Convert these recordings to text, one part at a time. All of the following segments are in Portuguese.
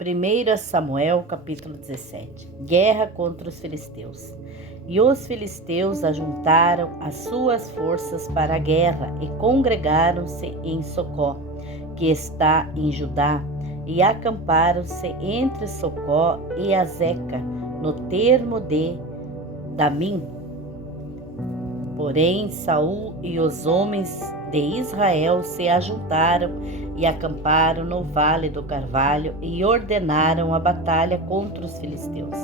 1 Samuel, capítulo 17. Guerra contra os filisteus. E os filisteus ajuntaram as suas forças para a guerra e congregaram-se em Socó, que está em Judá, e acamparam-se entre Socó e Azeca, no termo de Damim. Porém, Saul e os homens de Israel se ajuntaram e acamparam no vale do Carvalho e ordenaram a batalha contra os filisteus.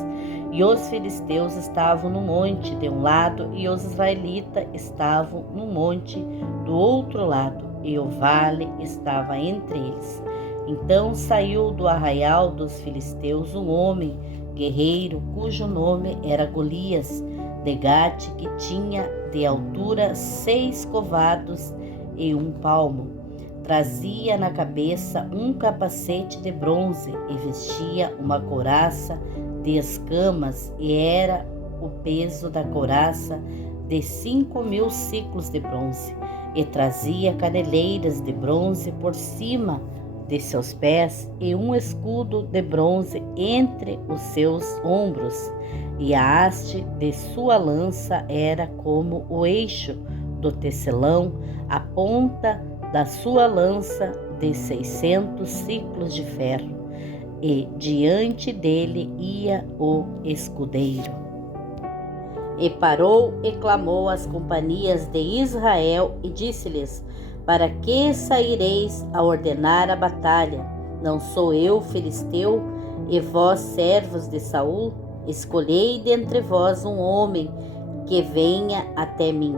E os filisteus estavam no monte de um lado e os israelitas estavam no monte do outro lado, e o vale estava entre eles. Então saiu do arraial dos filisteus um homem guerreiro, cujo nome era Golias, de Gate, que tinha de altura 6 covados e 1 palmo. Trazia na cabeça um capacete de bronze e vestia uma couraça de escamas, e era o peso da couraça de 5.000 siclos de bronze, e trazia caneleiras de bronze por cima de seus pés e um escudo de bronze entre os seus ombros, e a haste de sua lança era como o eixo do tecelão, a ponta da sua lança de 600 ciclos de ferro, e diante dele ia o escudeiro. E parou e clamou às companhias de Israel e disse-lhes: para que saireis a ordenar a batalha? Não sou eu filisteu, e vós servos de Saul? Escolhei dentre vós um homem que venha até mim.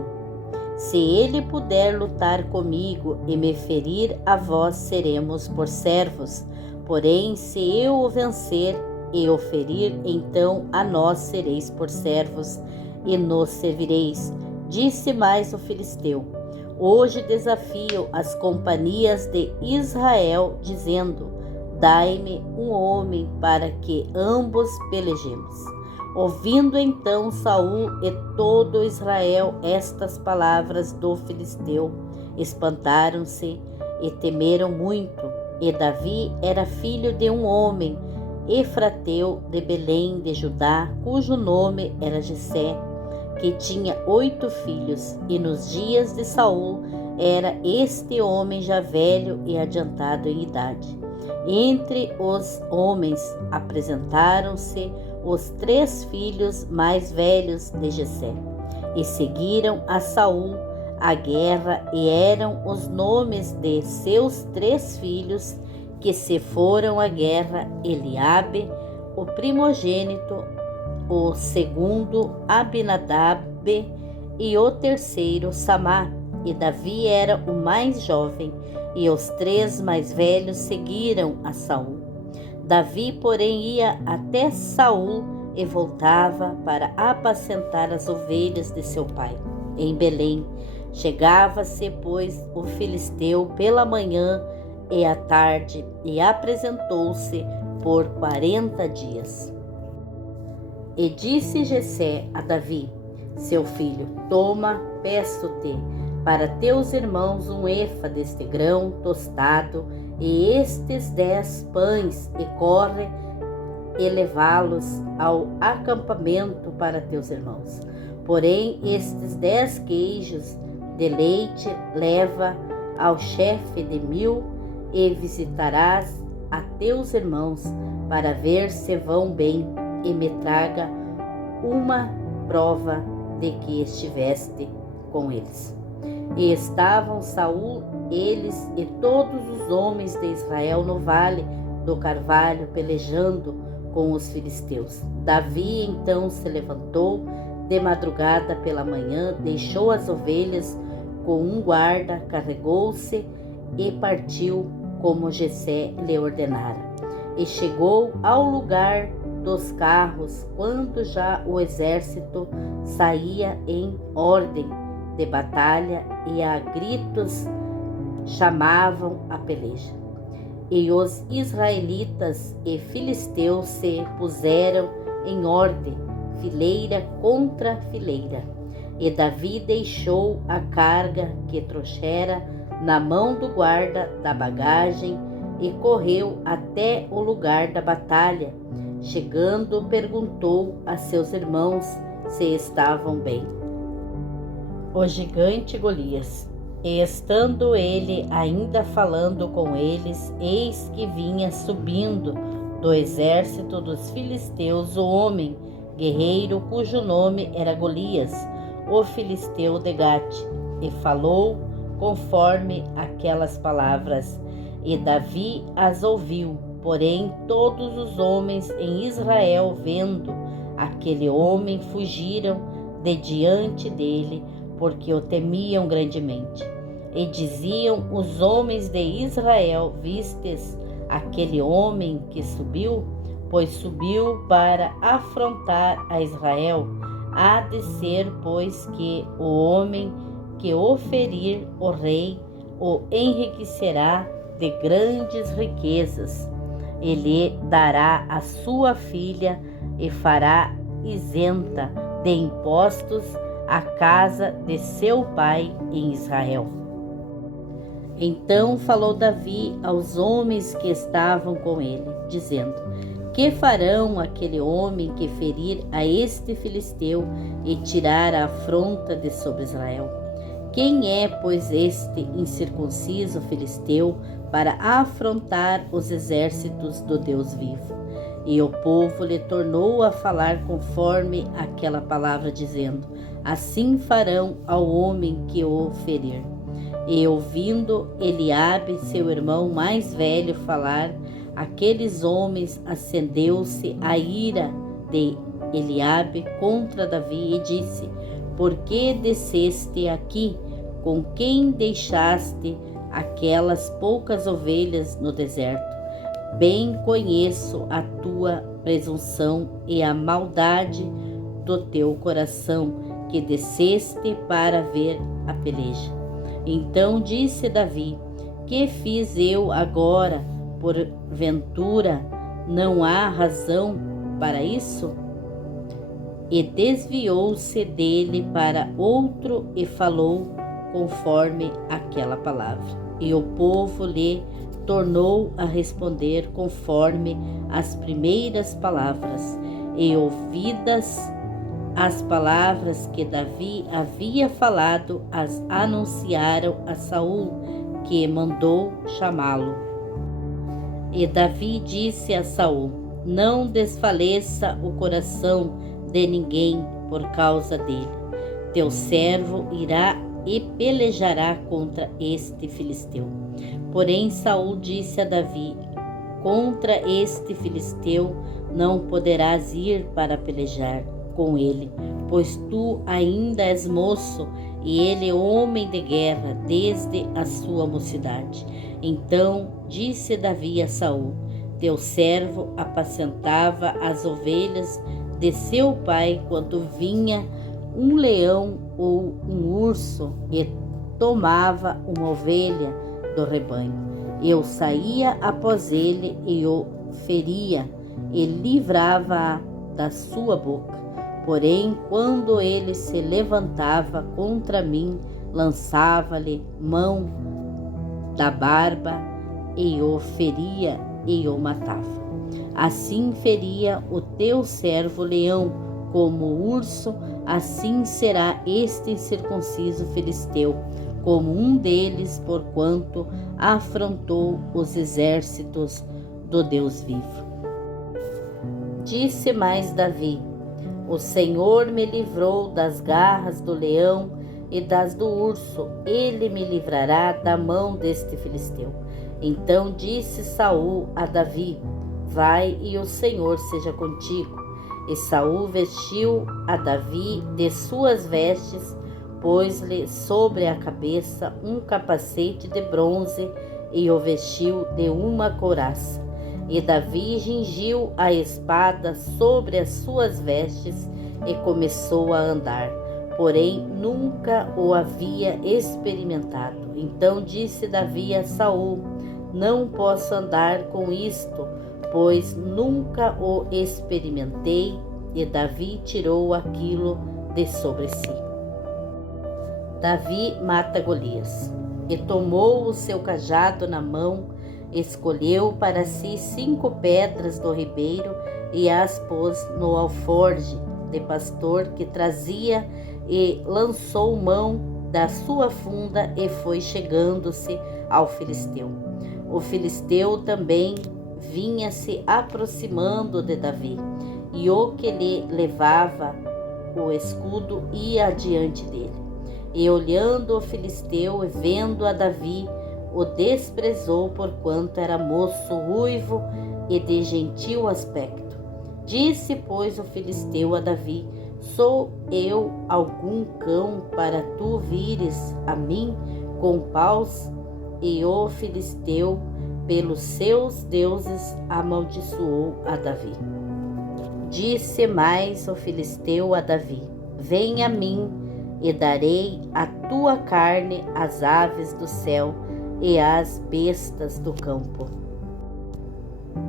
Se ele puder lutar comigo e me ferir, a vós seremos por servos. Porém, se eu o vencer e o ferir, então a nós sereis por servos e nos servireis. Disse mais o filisteu: hoje desafio as companhias de Israel, dizendo: dai-me um homem para que ambos pelejemos. Ouvindo então Saul e todo Israel estas palavras do filisteu, espantaram-se e temeram muito. E Davi era filho de um homem efrateu de Belém de Judá, cujo nome era Jessé, que tinha 8 filhos, e nos dias de Saul era este homem já velho e adiantado em idade. Entre os homens apresentaram-se os 3 filhos mais velhos de Jessé, e seguiram a Saul à guerra, e eram os nomes de seus 3 filhos que se foram à guerra: Eliabe, o primogênito, o segundo Abinadab e o terceiro Samá. E Davi era o mais jovem, e os 3 mais velhos seguiram a Saul. Davi, porém, ia até Saul e voltava para apacentar as ovelhas de seu pai em Belém. Chegava-se, pois, o filisteu pela manhã e à tarde, e apresentou-se por 40 dias. E disse Jessé a Davi, seu filho: toma, peço-te, para teus irmãos um efa deste grão tostado e estes 10 pães, e corre e levá-los ao acampamento para teus irmãos. Porém, estes 10 queijos de leite leva ao chefe de 1000, e visitarás a teus irmãos, para ver se vão bem, e me traga uma prova de que estiveste com eles. E estavam Saul, eles e todos os homens de Israel no vale do Carvalho, pelejando com os filisteus. Davi então se levantou de madrugada pela manhã, deixou as ovelhas com um guarda, carregou-se e partiu como Jessé lhe ordenara. E chegou ao lugar dos carros quando já o exército saía em ordem de batalha, e a gritos chamavam a peleja. E os israelitas e filisteus se puseram em ordem, fileira contra fileira. E Davi deixou a carga que trouxera na mão do guarda da bagagem e correu até o lugar da batalha. Chegando, perguntou a seus irmãos se estavam bem. O gigante Golias. E estando ele ainda falando com eles, eis que vinha subindo do exército dos filisteus o homem guerreiro cujo nome era Golias, o filisteu de Gate, e falou conforme aquelas palavras, e Davi as ouviu. Porém todos os homens em Israel, vendo aquele homem, fugiram de diante dele, porque o temiam grandemente. E diziam os homens de Israel: vistes aquele homem que subiu? Pois subiu para afrontar a Israel. Há de ser, pois, que o homem que o ferir o rei o enriquecerá de grandes riquezas. Ele dará a sua filha e fará isenta de impostos a casa de seu pai em Israel. Então falou Davi aos homens que estavam com ele, dizendo: que farão aquele homem que ferir a este filisteu e tirar a afronta de sobre Israel? Quem é, pois, este incircunciso filisteu para afrontar os exércitos do Deus vivo? E o povo lhe tornou a falar conforme aquela palavra, dizendo: assim farão ao homem que o ferir. E ouvindo Eliabe, seu irmão mais velho, falar aqueles homens, acendeu-se a ira de Eliabe contra Davi e disse: por que desceste aqui? Com quem deixaste aquelas poucas ovelhas no deserto? Bem conheço a tua presunção e a maldade do teu coração, que desceste para ver a peleja. Então disse Davi: que fiz eu agora? Porventura não há razão para isso? E desviou-se dele para outro e falou conforme aquela palavra. E o povo lhe tornou a responder conforme as primeiras palavras. E ouvidas as palavras que Davi havia falado, as anunciaram a Saul, que mandou chamá-lo. E Davi disse a Saul: não desfaleça o coração de ninguém por causa dele. Teu servo irá e pelejará contra este filisteu. Porém Saul disse a Davi: contra este filisteu não poderás ir para pelejar com ele, pois tu ainda és moço e ele homem de guerra desde a sua mocidade. Então disse Davi a Saul: teu servo apacentava as ovelhas de seu pai quando vinha um leão ou um urso e tomava uma ovelha do rebanho. Eu saía após ele e o feria e livrava-a da sua boca. Porém, quando ele se levantava contra mim, lançava-lhe mão da barba e o feria e o matava. Assim feria o teu servo leão como o urso, assim será este incircunciso filisteu, como um deles, porquanto afrontou os exércitos do Deus vivo. Disse mais Davi: o Senhor me livrou das garras do leão e das do urso, ele me livrará da mão deste filisteu. Então disse Saul a Davi: vai e o Senhor seja contigo. E Saul vestiu a Davi de suas vestes, pôs-lhe sobre a cabeça um capacete de bronze e o vestiu de uma couraça. E Davi cingiu a espada sobre as suas vestes e começou a andar, porém nunca o havia experimentado. Então disse Davi a Saul: não posso andar com isto, pois nunca o experimentei. E Davi tirou aquilo de sobre si. Davi mata Golias. E tomou o seu cajado na mão Escolheu para si 5 pedras do ribeiro e as pôs no alforje de pastor que trazia, e lançou mão da sua funda e foi chegando-se ao filisteu. O filisteu também vinha se aproximando de Davi, e o que lhe levava o escudo ia adiante dele. E olhando o filisteu e vendo a Davi, o desprezou, porquanto era moço ruivo e de gentil aspecto. Disse, pois, o filisteu a Davi: sou eu algum cão para tu vires a mim com paus? E o filisteu, pelos seus deuses, amaldiçoou a Davi. Disse mais o filisteu a Davi: vem a mim, e darei a tua carne às aves do céu e às bestas do campo.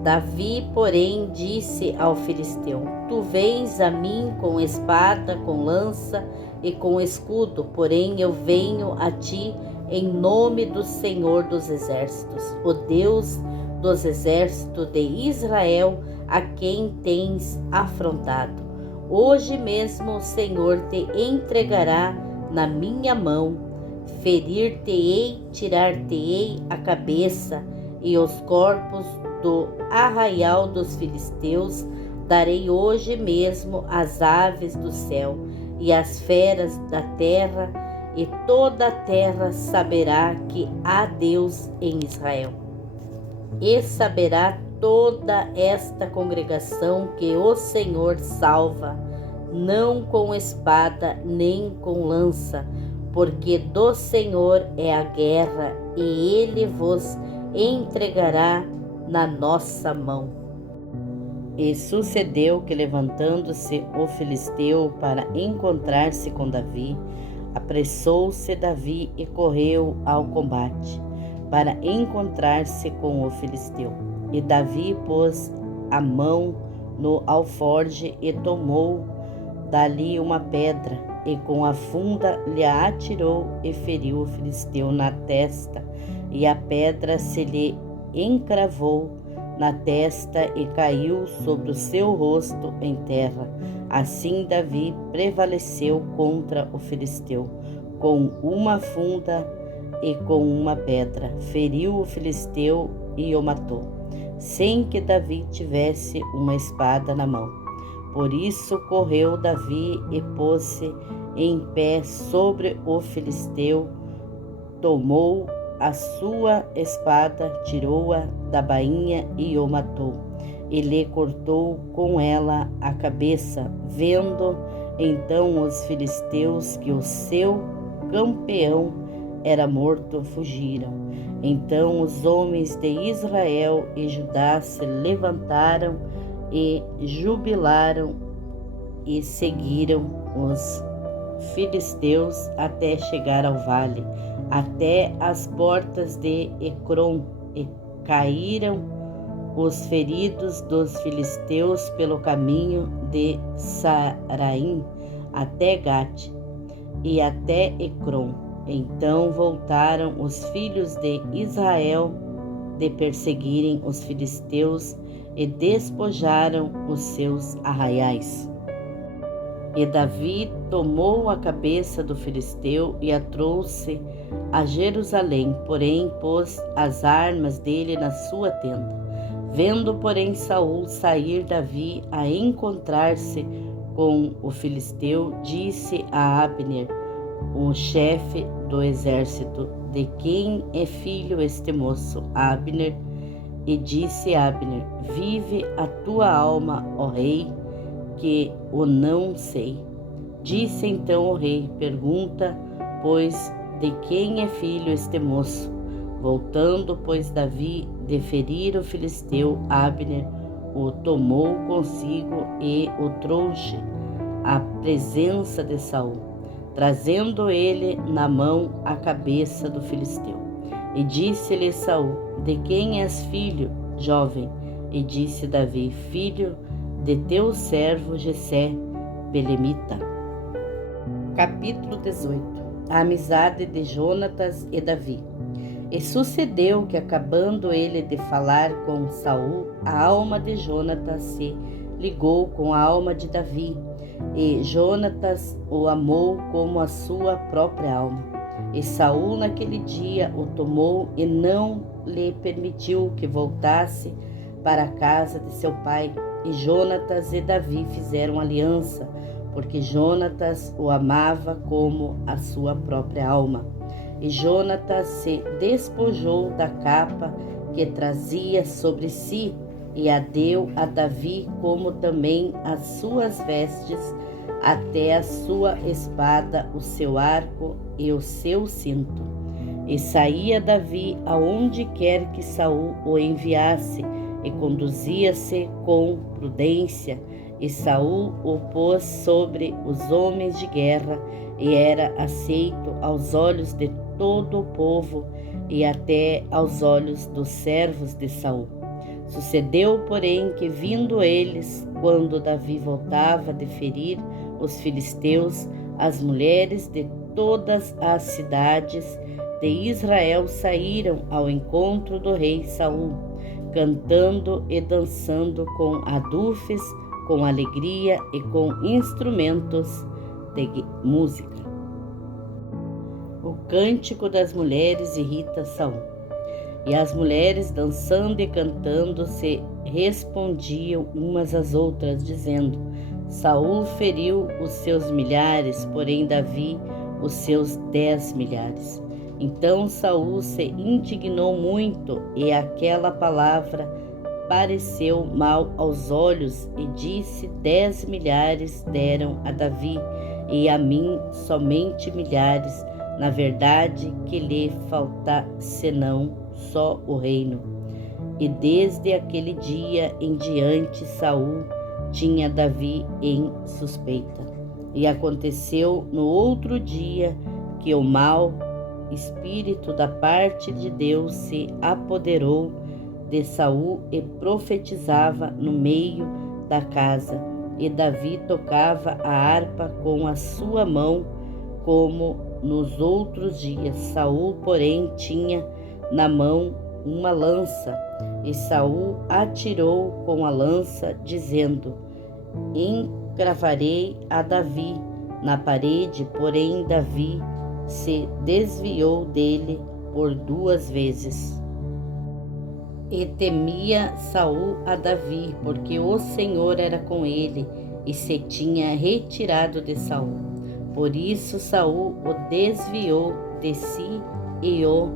Davi, porém, disse ao filisteu: tu vens a mim com espada, com lança e com escudo, porém eu venho a ti em nome do Senhor dos Exércitos, o Deus dos exércitos de Israel, a quem tens afrontado. Hoje mesmo o Senhor te entregará na minha mão, ferir-te-ei, tirar-te-ei a cabeça, e os corpos do arraial dos filisteus darei hoje mesmo às aves do céu e às feras da terra, e toda a terra saberá que há Deus em Israel. E saberá toda esta congregação que o Senhor salva, não com espada nem com lança, porque do Senhor é a guerra, e ele vos entregará na nossa mão. E sucedeu que, levantando-se o filisteu para encontrar-se com Davi, apressou-se Davi e correu ao combate para encontrar-se com o filisteu. E Davi pôs a mão no alforje e tomou dali uma pedra, e com a funda lhe atirou e feriu o filisteu na testa, e a pedra se lhe encravou na testa e caiu sobre o seu rosto em terra. Assim Davi prevaleceu contra o filisteu, com uma funda e com uma pedra, feriu o filisteu e o matou, sem que Davi tivesse uma espada na mão. Por isso correu Davi e pôs-se em pé sobre o filisteu, tomou a sua espada, tirou-a da bainha e o matou, e lhe cortou com ela a cabeça. Vendo então os filisteus que o seu campeão era morto, fugiram. Então os homens de Israel e Judá se levantaram e jubilaram e seguiram os filisteus até chegar ao vale, até as portas de Ecrom, e caíram os feridos dos filisteus pelo caminho de Saraim até Gate e até Ecrom. Então voltaram os filhos de Israel de perseguirem os filisteus e despojaram os seus arraiais. E Davi tomou a cabeça do filisteu e a trouxe a Jerusalém, porém pôs as armas dele na sua tenda. Vendo, porém, Saul sair Davi a encontrar-se com o filisteu, disse a Abner, o chefe do exército: de quem é filho este moço? Abner. E disse Abner: vive a tua alma, ó rei, que o não sei. Disse então o rei: pergunta, pois, de quem é filho este moço? Voltando, pois, Davi de ferir o filisteu, Abner o tomou consigo e o trouxe à presença de Saul, trazendo ele na mão a cabeça do filisteu. E disse-lhe Saul: de quem és filho, jovem? E disse Davi: filho de teu servo Jessé, belemita. Capítulo 18. A amizade de Jonatas e Davi. E sucedeu que, acabando ele de falar com Saul, a alma de Jonatas se ligou com a alma de Davi, e Jonatas o amou como a sua própria alma. E Saul naquele dia o tomou e não lhe permitiu que voltasse para a casa de seu pai. E Jonatas e Davi fizeram aliança, porque Jonatas o amava como a sua própria alma. E Jonatas se despojou da capa que trazia sobre si e a deu a Davi, como também as suas vestes, até a sua espada, o seu arco e o seu cinto. E saía Davi aonde quer que Saul o enviasse, e conduzia-se com prudência. E Saul o pôs sobre os homens de guerra, e era aceito aos olhos de todo o povo e até aos olhos dos servos de Saul. Sucedeu, porém, que vindo eles, quando Davi voltava de ferir os filisteus, as mulheres de todas as cidades de Israel saíram ao encontro do rei Saul, cantando e dançando com adufes, com alegria e com instrumentos de música. O cântico das mulheres irrita Saul. E as mulheres, dançando e cantando, se respondiam umas às outras, dizendo: Saul feriu os seus milhares, porém Davi os seus 10 milhares. Então Saul se indignou muito, e aquela palavra pareceu mal aos olhos, e disse: 10 milhares deram a Davi, e a mim somente milhares. Na verdade, que lhe falta senão só o reino. E desde aquele dia em diante Saul tinha Davi em suspeita. E aconteceu no outro dia que o mau espírito da parte de Deus se apoderou de Saul e profetizava no meio da casa. E Davi tocava a harpa com a sua mão, como nos outros dias. Saul, porém, tinha na mão uma lança, e Saul atirou com a lança, dizendo: encravarei a Davi na parede, porém Davi se desviou dele por 2 vezes. E temia Saul a Davi, porque o Senhor era com ele, e se tinha retirado de Saul. Por isso Saul o desviou de si e o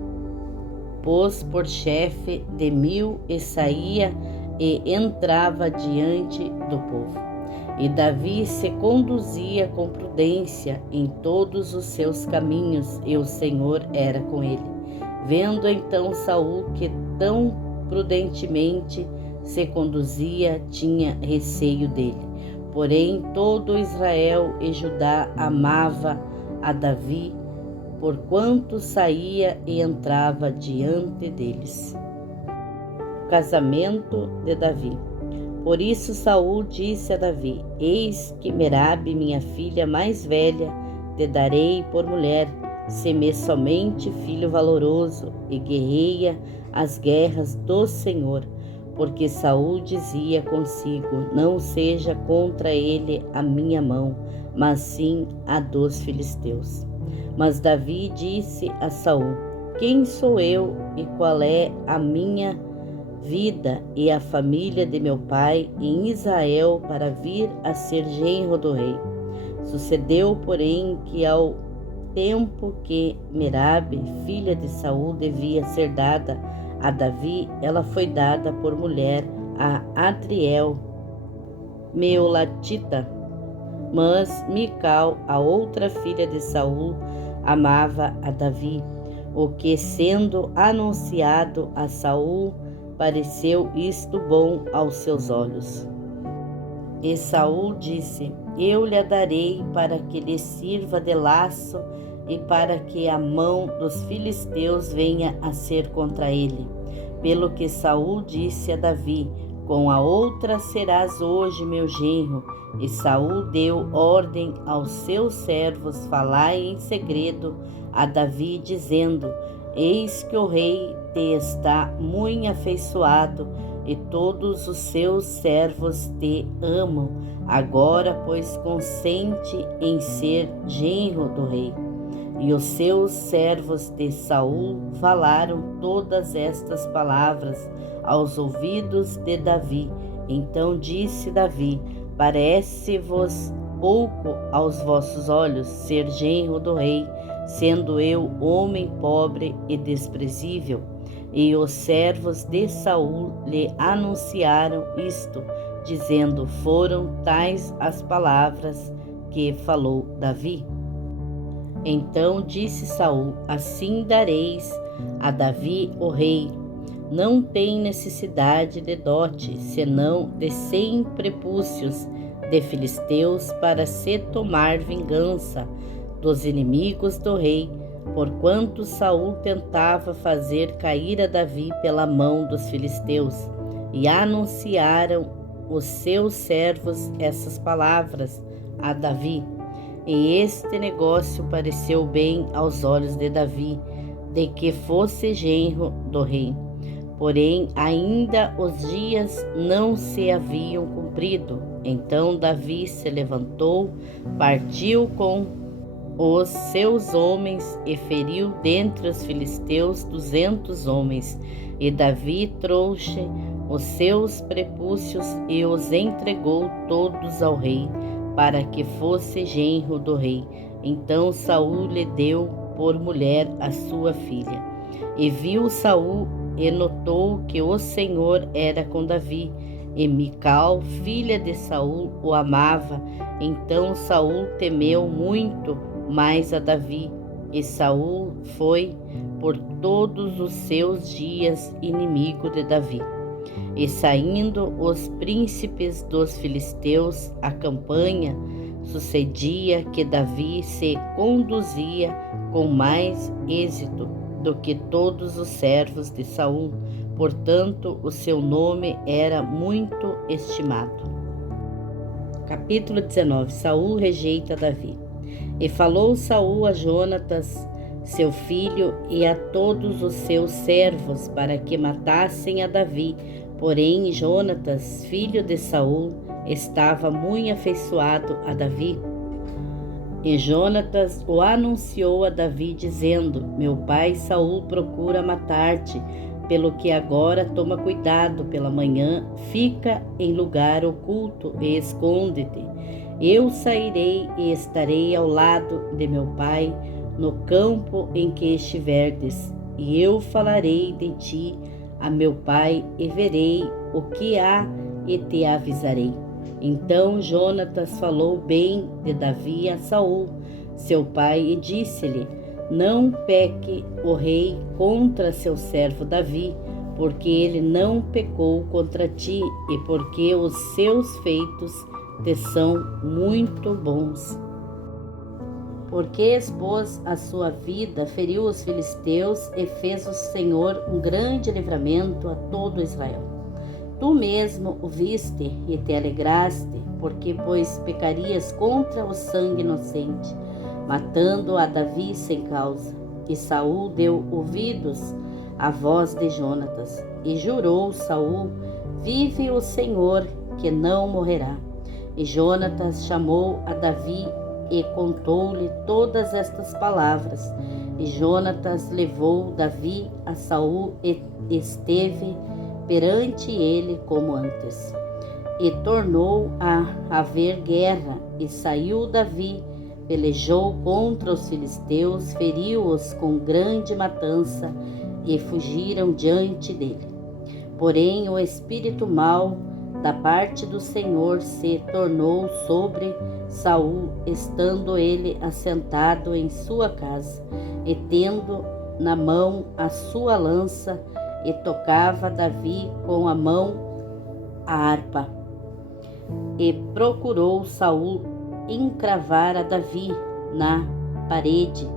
pôs por chefe de 1000, e saía e entrava diante do povo. E Davi se conduzia com prudência em todos os seus caminhos, e o Senhor era com ele. Vendo então Saul que tão prudentemente se conduzia, tinha receio dele. Porém, todo Israel e Judá amava a Davi, porquanto saía e entrava diante deles. O casamento de Davi. Por isso Saul disse a Davi: eis que Merabe, minha filha mais velha, te darei por mulher, se-me somente filho valoroso, e guerreia as guerras do Senhor. Porque Saul dizia consigo: não seja contra ele a minha mão, mas sim a dos filisteus. Mas Davi disse a Saul: quem sou eu e qual é a minha vida e a família de meu pai em Israel para vir a ser genro do rei? Sucedeu, porém, que ao tempo que Merabe, filha de Saul, devia ser dada a Davi, ela foi dada por mulher a Adriel, Meolatita. Mas Mical, a outra filha de Saul, amava a Davi, o que, sendo anunciado a Saul, pareceu isto bom aos seus olhos. E Saul disse: eu lhe darei para que lhe sirva de laço, e para que a mão dos filisteus venha a ser contra ele. Pelo que Saul disse a Davi: com a outra serás hoje meu genro. E Saul deu ordem aos seus servos: falai em segredo a Davi, dizendo: Eis que o rei te está muito afeiçoado, e todos os seus servos te amam. Agora, pois, consente em ser genro do rei. E os seus servos de Saul falaram todas estas palavras aos ouvidos de Davi. Então disse Davi: parece-vos pouco aos vossos olhos ser genro do rei, sendo eu homem pobre e desprezível? E os servos de Saul lhe anunciaram isto, dizendo: foram tais as palavras que falou Davi. Então disse Saul: assim dareis a Davi o rei. Não tem necessidade de dote, senão de 100 prepúcios de filisteus, para se tomar vingança dos inimigos do rei, porquanto Saul tentava fazer cair a Davi pela mão dos filisteus. E anunciaram os seus servos essas palavras a Davi. E este negócio pareceu bem aos olhos de Davi, de que fosse genro do rei. Porém, ainda os dias não se haviam cumprido. Então Davi se levantou, partiu com os seus homens e feriu dentre os filisteus 200 homens. E Davi trouxe os seus prepúcios e os entregou todos ao rei, para que fosse genro do rei. Então Saul lhe deu por mulher a sua filha. E viu Saul e notou que o Senhor era com Davi, e Mical, filha de Saul, o amava. Então Saul temeu muito mais a Davi, e Saul foi por todos os seus dias inimigo de Davi. E saindo os príncipes dos filisteus à campanha, sucedia que Davi se conduzia com mais êxito do que todos os servos de Saul, portanto o seu nome era muito estimado. Capítulo 19. Saul rejeita Davi. E falou Saul a Jonatas, seu filho, e a todos os seus servos, para que matassem a Davi. Porém Jonatas, filho de Saul, estava muito afeiçoado a Davi. E Jonatas o anunciou a Davi, dizendo: meu pai Saul procura matar-te, pelo que agora toma cuidado, pela manhã fica em lugar oculto e esconde-te. Eu sairei e estarei ao lado de meu pai, no campo em que estiverdes, e eu falarei de ti a meu pai, e verei o que há e te avisarei. Então Jonatas falou bem de Davi a Saul, seu pai, e disse-lhe: não peque o rei contra seu servo Davi, porque ele não pecou contra ti, e porque os seus feitos te são muito bons. Porque expôs a sua vida, feriu os filisteus, e fez o Senhor um grande livramento a todo Israel. Tu mesmo o viste e te alegraste, porque pois pecarias contra o sangue inocente, matando a Davi sem causa. E Saul deu ouvidos à voz de Jonatas, e jurou Saul: vive o Senhor, que não morrerá. E Jonatas chamou a Davi e contou-lhe todas estas palavras. E Jonatas levou Davi a Saul e esteve perante ele como antes. E tornou a haver guerra, e saiu Davi, pelejou contra os filisteus, feriu-os com grande matança, e fugiram diante dele. Porém o espírito mau da parte do Senhor se tornou sobre Saul, estando ele assentado em sua casa, e tendo na mão a sua lança, e tocava Davi com a mão a harpa. E procurou Saul encravar a Davi na parede,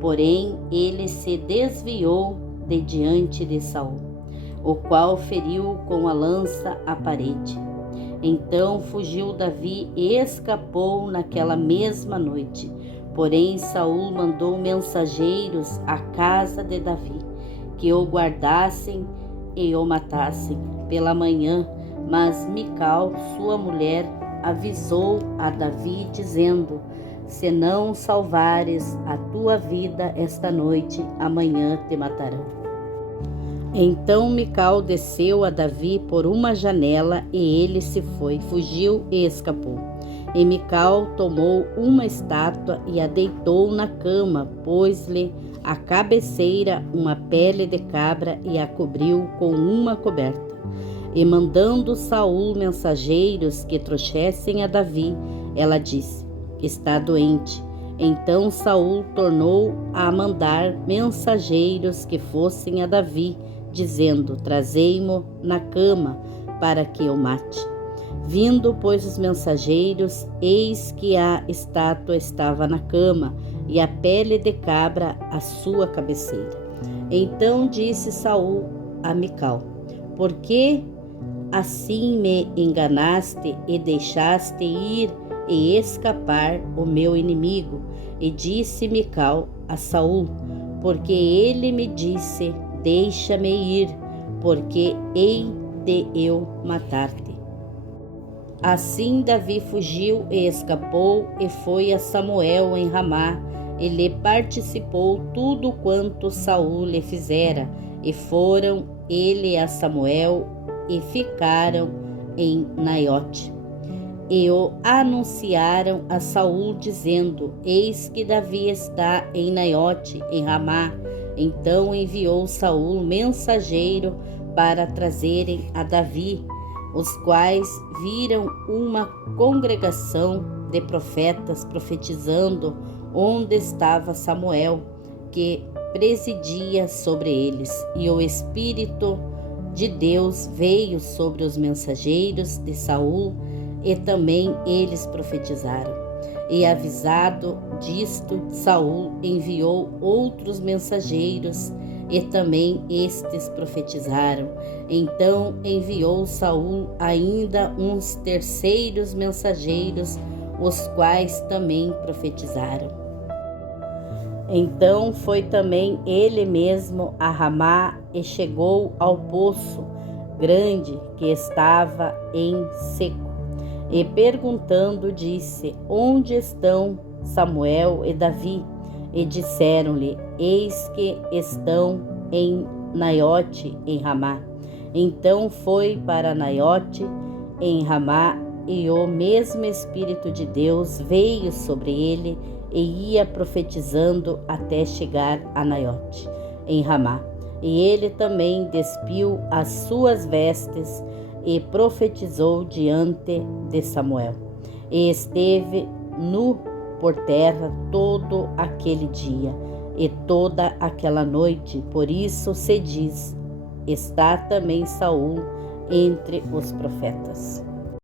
porém ele se desviou de diante de Saul, o qual feriu com a lança a parede. Então fugiu Davi e escapou naquela mesma noite, Porém Saul mandou mensageiros à casa de Davi, que o guardassem e o matassem pela manhã. Mas Mical, sua mulher, avisou a Davi, dizendo: se não salvares a tua vida esta noite, amanhã te matarão. Então Mical desceu a Davi por uma janela, e ele se foi, fugiu e escapou. E Mical tomou uma estátua e a deitou na cama, pôs-lhe à cabeceira uma pele de cabra e a cobriu com uma coberta. E mandando Saul mensageiros que trouxessem a Davi, ela disse: está doente. Então Saul tornou a mandar mensageiros que fossem a Davi, dizendo: trazei-mo na cama, para que o mate. Vindo, pois, os mensageiros, eis que a estátua estava na cama, e a pele de cabra à sua cabeceira. Então disse Saul a Mical: por que assim me enganaste e deixaste ir e escapar o meu inimigo? E disse Mical a Saul: porque ele me disse: deixa-me ir, porque hei de eu matar-te. Assim Davi fugiu e escapou, e foi a Samuel em Ramá, e lhe participou tudo quanto Saul lhe fizera. E foram ele a Samuel e ficaram em Naiote. E o anunciaram a Saul, dizendo: eis que Davi está em Naiote, em Ramá. Então enviou Saul mensageiro para trazerem a Davi, os quais viram uma congregação de profetas profetizando onde estava Samuel, que presidia sobre eles. E o Espírito de Deus veio sobre os mensageiros de Saul, e também eles profetizaram. E avisado disto, Saul enviou outros mensageiros, e também estes profetizaram. Então enviou Saul ainda uns terceiros mensageiros, os quais também profetizaram. Então foi também ele mesmo a Ramá, e chegou ao poço grande que estava em seco. E perguntando, disse: onde estão Samuel e Davi? E disseram-lhe: eis que estão em Naiote, em Ramá. Então foi para Naiote, em Ramá, e o mesmo Espírito de Deus veio sobre ele, e ia profetizando até chegar a Naiote, em Ramá. E ele também despiu as suas vestes e profetizou diante de Samuel. E esteve nu por terra todo aquele dia e toda aquela noite. Por isso se diz: está também Saul entre os profetas.